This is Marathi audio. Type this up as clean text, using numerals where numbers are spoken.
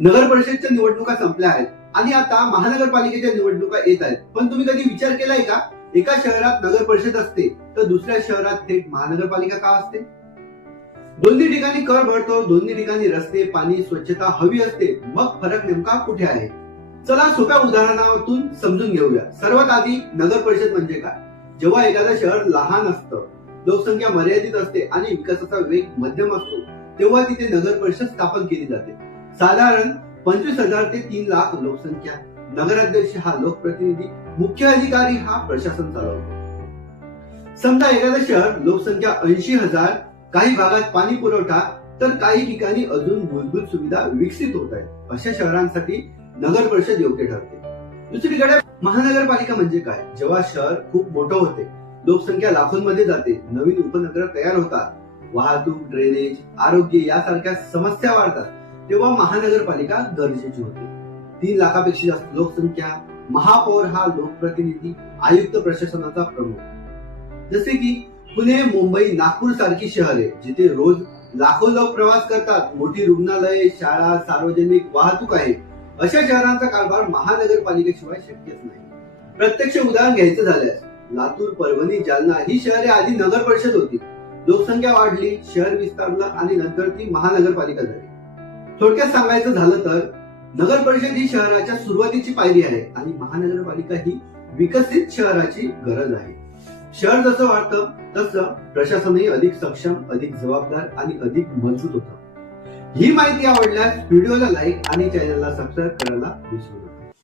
नगर परिषदच्या निवडणुका संपल्या आहेत आणि आता महानगरपालिकेच्या निवडणुका येत आहेत. पण तुम्ही कधी विचार केलाय का, एका शहरात नगर परिषद असते तर दुसऱ्या शहरात थेट महानगरपालिका का असते? दोन्ही ठिकाणी कर भरतो, दोन्ही ठिकाणी रस्ते, पाणी, स्वच्छता हवी असते. मग फरक नेमका कुठे आहे? चला सोप्या उदाहरणातून समजून घेऊया. सर्वात आधी नगर परिषद म्हणजे काय? जेव्हा एखादं शहर लहान असतं, लोकसंख्या मर्यादित असते आणि विकासाचा वेग मध्यम असतो, तेव्हा तिथे नगर परिषद स्थापन केली जाते. साधारण 25,000 ते 3 लाख लोकसंख्या. नगराध्यक्ष हा लोकप्रतिनिधी, मुख्य अधिकारी हा प्रशासन चालवतो. समजा एखादं शहर लोकसंख्या 80,000, काही भागात पाणी पुरवठा तर काही ठिकाणी अजून मूलभूत सुविधा विकसित होत आहेत, अशा शहरांसाठी नगर परिषद योग्य ठरते. दुसरीकडे महानगरपालिका म्हणजे काय? जेव्हा शहर खूप मोठं होते, लोकसंख्या लाखोंमध्ये जाते, नवीन उपनगर तयार होतात, वाहतूक, ड्रेनेज, आरोग्य यासारख्या समस्या वाढतात, तेव्हा महानगरपालिका गरजेची होते. 3 लाखापेक्षा जास्त लोकसंख्या, महापौर हा लोकप्रतिनिधी, आयुक्त प्रशासनाचा प्रमुख. जसे की पुणे, मुंबई, नागपूर सारखी शहरे जिथे रोज लाखो लोक प्रवास करतात, मोठी रुग्णालये, शाळा, सार्वजनिक वाहतूक आहे, अशा शहरांचा कारभार महानगरपालिकेशिवाय शक्यच नाही. प्रत्यक्ष उदाहरण घ्यायचं झाल्यास लातूर, परभणी, जालना ही शहरे आधी नगर परिषद होती. लोकसंख्या वाढली, शहर विस्तारलं आणि नंतर ती महानगरपालिका झाली. थोडक्यात सांगायचं झालं तर नगर परिषद ही शहराच्या सुरुवातीची पायरी आहे आणि महानगरपालिका ही विकसित शहराची गरज आहे. शहर जसं वाढतं तसं प्रशासनही अधिक सक्षम, अधिक जबाबदार आणि अधिक मजबूत होतं. ही माहिती आवडल्यास व्हिडिओला लाईक आणि चॅनलला सबस्क्राईब करायला विसरू नका.